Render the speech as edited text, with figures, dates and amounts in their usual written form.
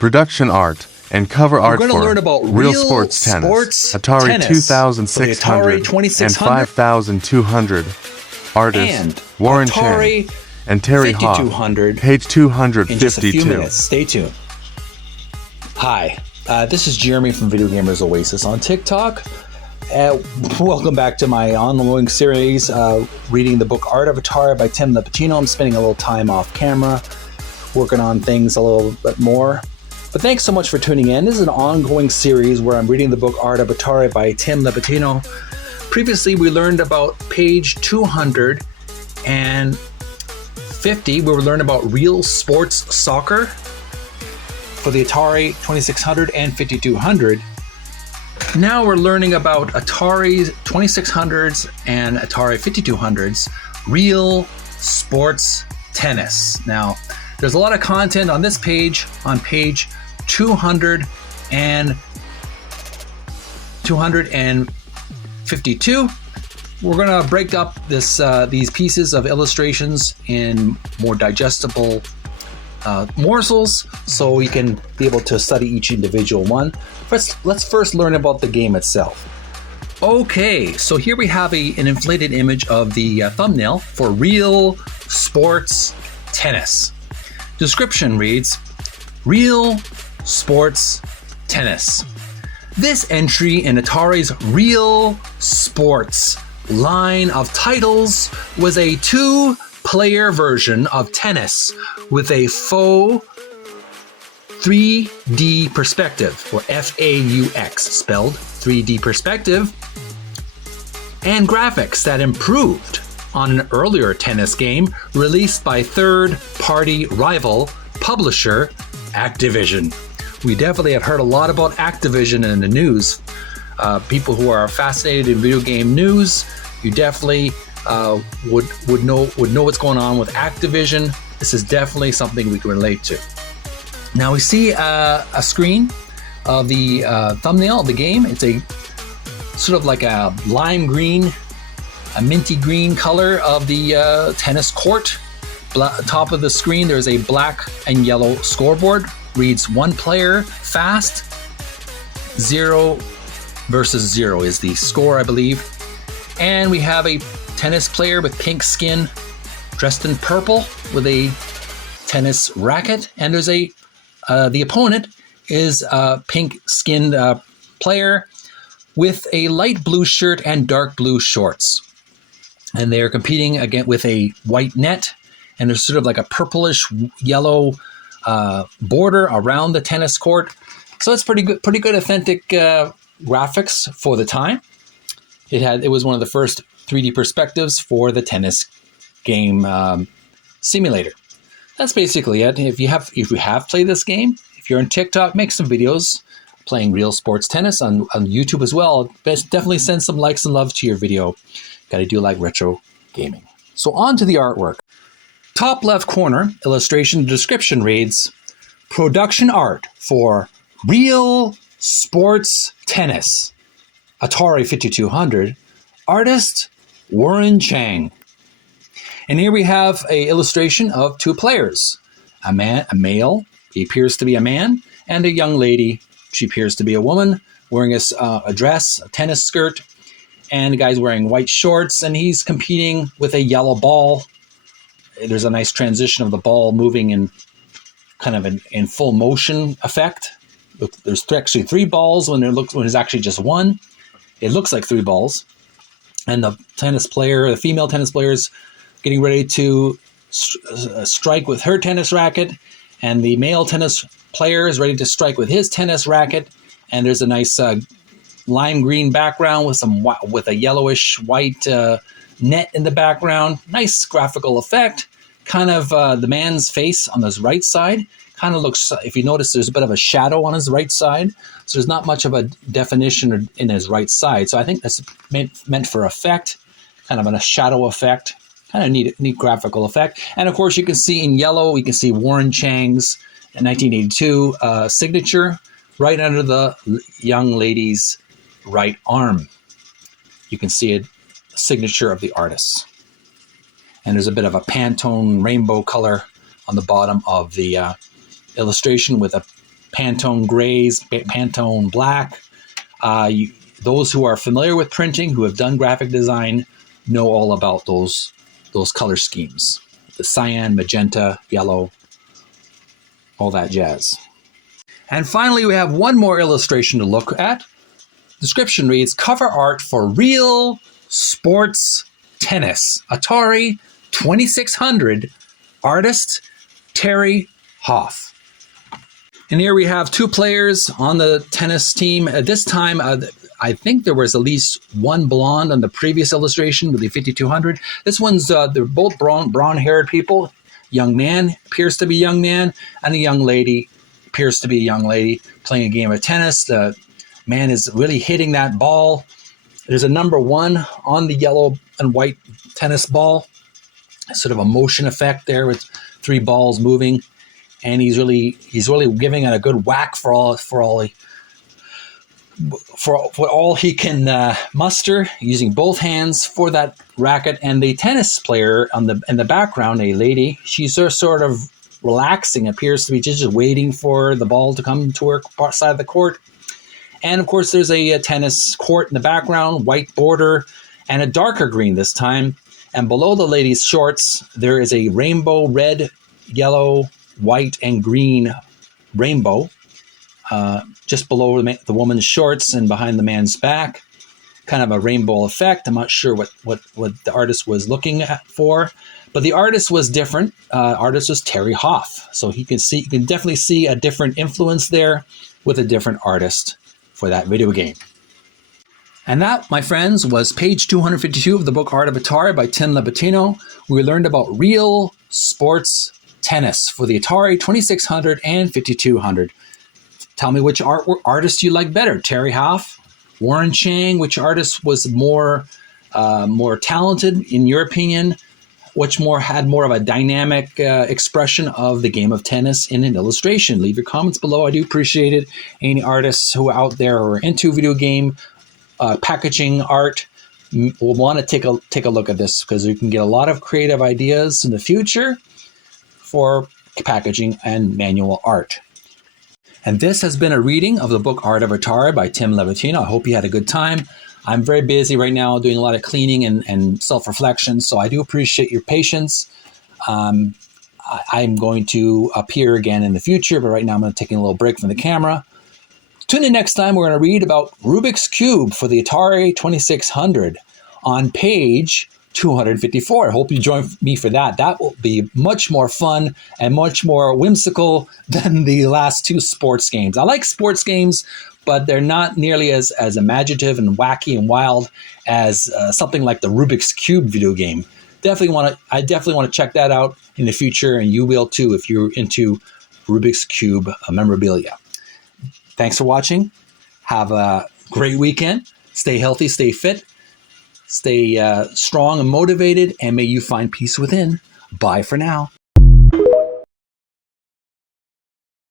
production art, and cover art We're going to for learn about RealSports tennis, Atari 2600 and 5200, artists and Warren Atari Chang and Terry Hoff, 5200 page in just a few 252. minutes. Stay tuned. Hi, this is Jeremy from Video Gamers Oasis on TikTok. Welcome back to my ongoing series, reading the book Art of Atari by Tim Lapetino. I'm spending a little time off camera, working on things a little bit more. But thanks so much for tuning in. This is an ongoing series where I'm reading the book Art of Atari by Tim Lapetino. Previously, we learned about page 250. We learned about RealSports Soccer for the Atari 2600 and 5200. Now we're learning about Atari 2600s and Atari 5200s, Real Sports Tennis. Now, there's a lot of content on this page, on page 252. We're going to break up these pieces of illustrations in more digestible morsels so we can be able to study each individual one. Let's first learn about the game itself. Okay, so here we have an inflated image of the thumbnail for Real Sports Tennis. Description reads, Real Sports Tennis. This entry in Atari's Real Sports line of titles was a two-player version of tennis with a faux 3D perspective, or FAUX, spelled 3D perspective, and graphics that improved on an earlier tennis game released by third-party rival publisher Activision. We definitely have heard a lot about Activision in the news. People who are fascinated in video game news, you definitely would know what's going on with Activision. This is definitely something we can relate to. Now we see a screen of the thumbnail of the game. It's a sort of like a lime green, a minty green color of the tennis court. Top of the screen, there's a black and yellow scoreboard. Reads 1 player fast, 0 versus 0 is the score, I believe. And we have a tennis player with pink skin, dressed in purple with a tennis racket. And there's the opponent is a pink-skinned player with a light blue shirt and dark blue shorts. And they're competing again with a white net, and there's sort of like a purplish yellow border around the tennis court. So it's pretty good authentic graphics for the time. It was one of the first 3D perspectives for the tennis game simulator. That's basically it. If you have played this game, if you're on TikTok, make some videos playing Real Sports Tennis on YouTube as well. Definitely send some likes and love to your video. Gotta do like retro gaming. So on to the artwork. Top left corner, illustration description reads, Production art for Real Sports Tennis, Atari 5200, artist Warren Chang. And here we have an illustration of two players, a male, he appears to be a man, and a young lady, she appears to be a woman, wearing a dress, a tennis skirt, and the guy's wearing white shorts, and he's competing with a yellow ball. There's a nice transition of the ball moving in kind of in full motion effect. There's actually 3 balls when there's actually just one. It looks like 3 balls. And the female tennis player is getting ready to strike with her tennis racket. And the male tennis player is ready to strike with his tennis racket. And there's a nice lime green background with a yellowish white net in the background. Nice graphical effect. Kind of the man's face on his right side kind of looks, if you notice, there's a bit of a shadow on his right side. So there's not much of a definition in his right side. So I think that's meant for effect, kind of a shadow effect, kind of neat graphical effect. And of course, you can see in yellow, you can see Warren Chang's 1982 signature right under the young lady's right arm. You can see a signature of the artist. And there's a bit of a Pantone rainbow color on the bottom of the illustration with a Pantone grays, Pantone black. Those who are familiar with printing, who have done graphic design, know all about those color schemes. The cyan, magenta, yellow, all that jazz. And finally, we have one more illustration to look at. Description reads, cover art for RealSports Tennis, Atari 2600, artist Terry Hoff. And here we have two players on the tennis team. At this time, I think there was at least one blonde on the previous illustration with the 5200. This one's, they're both brown-haired people. Young man appears to be a young man, and a young lady appears to be a young lady playing a game of tennis. The man is really hitting that ball. There's a number 1 on the yellow and white tennis ball. Sort of a motion effect there with 3 balls moving. And he's really giving it a good whack for all he can muster, using both hands for that racket. And the tennis player in the background, a lady, she's sort of relaxing, appears to be just waiting for the ball to come to her side of the court. And of course, there's a tennis court in the background, white border, and a darker green this time. And below the lady's shorts, there is a rainbow red, yellow, white, and green rainbow just below the woman's shorts and behind the man's back. Kind of a rainbow effect. I'm not sure what the artist was looking for, but the artist was different. Artist was Terry Hoff, so you can definitely see a different influence there with a different artist for that video game. And that, my friends, was page 252 of the book Art of Atari by Tim Lapetino. We learned about RealSports Tennis for the Atari 2600 and 5200. Tell me which artist you like better, Terry Hoff, Warren Chang. Which artist was more talented in your opinion? Which had more of a dynamic expression of the game of tennis in an illustration? Leave your comments below. I do appreciate it. Any artists who are out there who are into video game packaging art will want to take a look at this, because you can get a lot of creative ideas in the future for packaging and manual art. And this has been a reading of the book Art of Atari by Tim Lapetino. I hope you had a good time. I'm very busy right now doing a lot of cleaning and self-reflection, so I do appreciate your patience. I'm going to appear again in the future, but right now I'm going to take a little break from the camera. Tune in next time. We're going to read about Rubik's Cube for the Atari 2600 on page 254. I hope you join me for that. That will be much more fun and much more whimsical than the last 2 sports games. I like sports games, but they're not nearly as imaginative and wacky and wild as something like the Rubik's Cube video game. I definitely want to check that out in the future, and you will too if you're into Rubik's Cube memorabilia. Thanks for watching. Have a great weekend. Stay healthy, stay fit, stay strong and motivated, and may you find peace within. Bye for now.